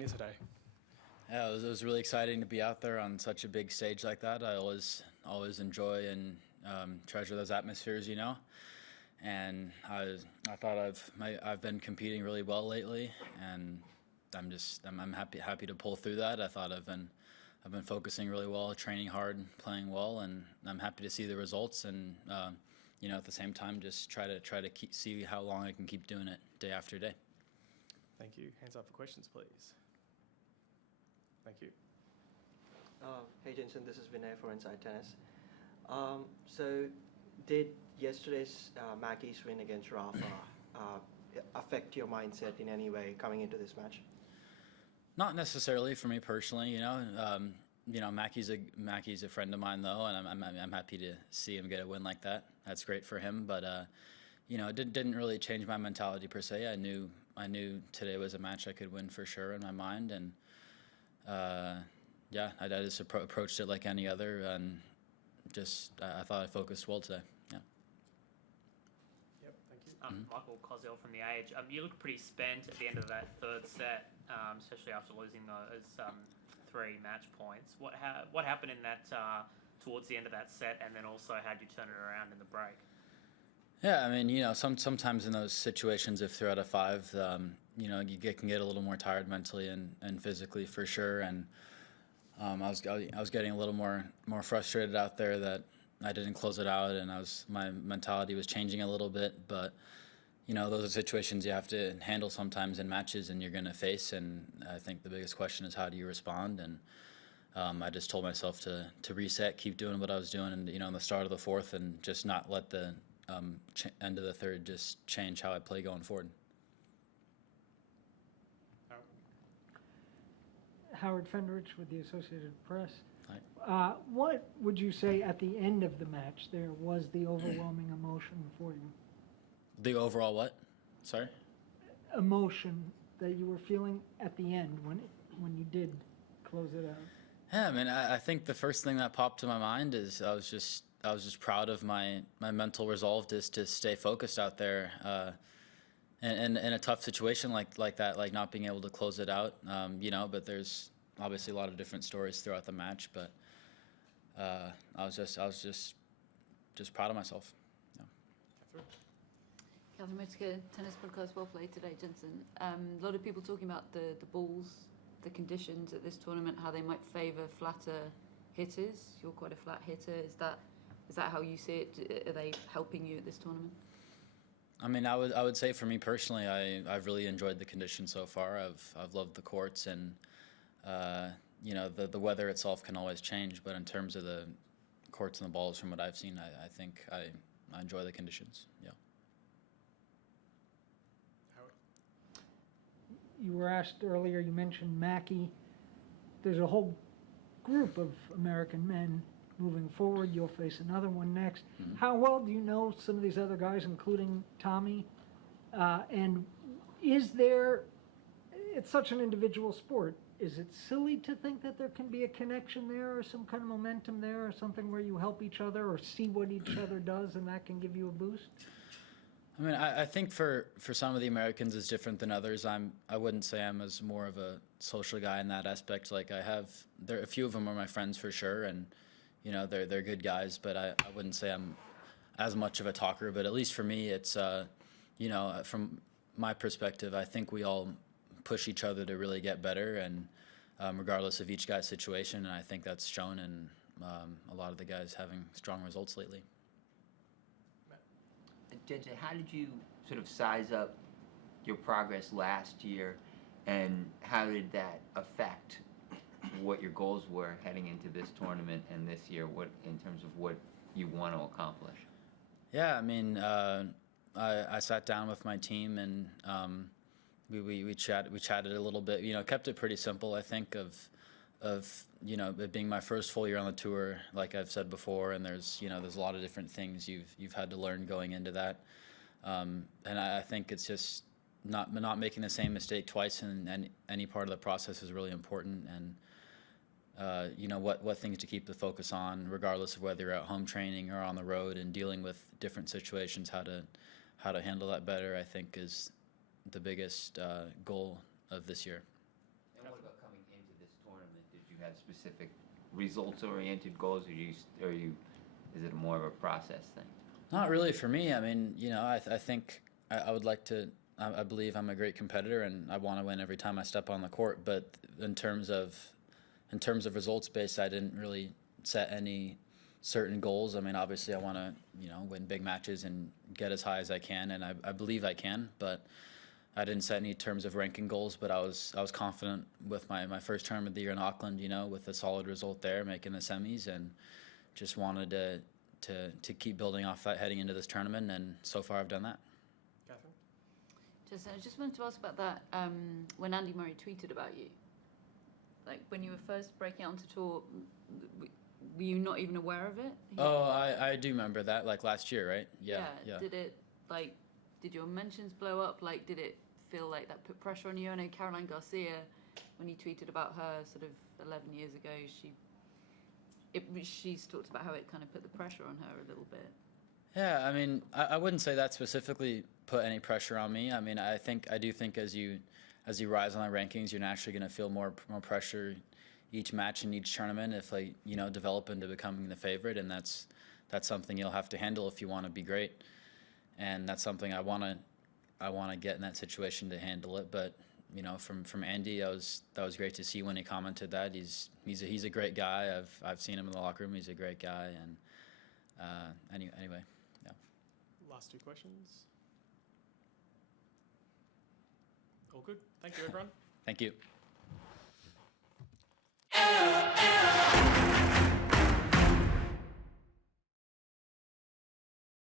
Arena today? Yeah, it was really exciting to be out there on such a big stage like that. I always enjoy and treasure those atmospheres, And I thought I've been competing really well lately, and I'm happy to pull through that. I thought I've been focusing really well, training hard, playing well, and I'm happy to see the results. And at the same time, just try to see how long I can keep doing it day after day. Thank you. Hands up for questions, please. Thank you. Hey Jensen, this is Vinay for Inside Tennis. So did yesterday's Mackey's win against Rafa affect your mindset in any way coming into this match? Not necessarily for me personally, Mackey's a friend of mine though, and I'm happy to see him get a win like that. That's great for him, but it didn't really change my mentality per se. I knew today was a match I could win for sure in my mind, and I just approached it like any other, and I thought I focused well today. Yeah. Yep. Thank you. Michael Kozel from The Age. You looked pretty spent at the end of that third set, especially after losing those 3 match points. What happened in that towards the end of that set, and then also how'd you turn it around in the break? Yeah, I mean, sometimes in those situations, if 3 out of 5, you can get a little more tired mentally and physically for sure. And I was getting a little more frustrated out there that I didn't close it out, and my mentality was changing a little bit. But those are situations you have to handle sometimes in matches, and you're going to face. And I think the biggest question is how do you respond? And I just told myself to reset, keep doing what I was doing, and in the start of the fourth, and just not let the end of the third just change how I play going forward. Howard Fenderich with the Associated Press. Hi. What would you say at the end of the match there was the overwhelming emotion for you? The overall what? Sorry? Emotion that you were feeling at the end when you did close it out. Yeah, I mean, I think the first thing that popped to my mind is I was just proud of my mental resolve just to stay focused out there, and in a tough situation like that, like not being able to close it out, But there's obviously a lot of different stories throughout the match, but I was just proud of myself. Yeah. Catherine Metzger, tennis podcast, well played today, Jensen. A lot of people talking about the balls, the conditions at this tournament, how they might favour flatter hitters. You're quite a flat hitter. Is that how you see it? Are they helping you at this tournament? I mean, I would say for me personally, I've really enjoyed the conditions so far. I've loved the courts, and the weather itself can always change. But in terms of the courts and the balls, from what I've seen, I think I enjoy the conditions. Yeah. Howard. You were asked earlier, you mentioned Mackey. There's a whole group of American men moving forward. You'll face another one next. Mm-hmm. How well do you know some of these other guys, including Tommy? And is there, it's such an individual sport, is it silly to think that there can be a connection there or some kind of momentum there or something where you help each other or see what each other does and that can give you a boost? I mean, I think for some of the Americans it's different than others. I wouldn't say I'm as more of a social guy in that aspect. Like a few of them are my friends for sure, and they're good guys, but I wouldn't say I'm as much of a talker. But at least for me, it's from my perspective, I think we all push each other to really get better, and regardless of each guy's situation, and I think that's shown in a lot of the guys having strong results lately. Jensen, how did you sort of size up your progress last year, and how did that affect what your goals were heading into this tournament and this year, what in terms of what you want to accomplish? Yeah, I mean, I sat down with my team, and we chatted a little bit. Kept it pretty simple. I think of it being my first full year on the tour, like I've said before, and there's a lot of different things you've had to learn going into that, and I think it's just not making the same mistake twice in any part of the process is really important, and what things to keep the focus on, regardless of whether you're at home training or on the road, and dealing with different situations, how to handle that better, I think is the biggest goal of this year. And you have specific results-oriented goals, or is it more of a process thing? Not really for me. I mean, you know, I think I would like to. I believe I'm a great competitor, and I want to win every time I step on the court. But in terms of results based, I didn't really set any certain goals. I mean, obviously, I want to, you know, win big matches and get as high as I can, and I believe I can. But I didn't set any terms of ranking goals. But I was confident with my first tournament of the year in Auckland. You know, with a solid result there, making the semis, and just wanted to keep building off that heading into this tournament. And so far, I've done that. Catherine? I just wanted to ask about that when Andy Murray tweeted about you. Like, when you were first breaking out onto tour, were you not even aware of it? Oh, I do remember that, like last year, right? Yeah. Did your mentions blow up? Like, did it feel like that put pressure on you? I know Caroline Garcia, when you tweeted about her sort of 11 years ago, she's talked about how it kind of put the pressure on her a little bit. Yeah, I mean, I wouldn't say that specifically put any pressure on me. I mean, I do think as you rise on the rankings, you're naturally going to feel more pressure each match and each tournament if, like, you know, develop into becoming the favorite, and that's something you'll have to handle if you want to be great. And that's something I want to get in that situation to handle it. But, you know, from Andy, that was great to see when he commented that. He's a great guy. I've seen him in the locker room. He's a great guy. And anyway, yeah. Last two questions. All good. Thank you, everyone. Thank you.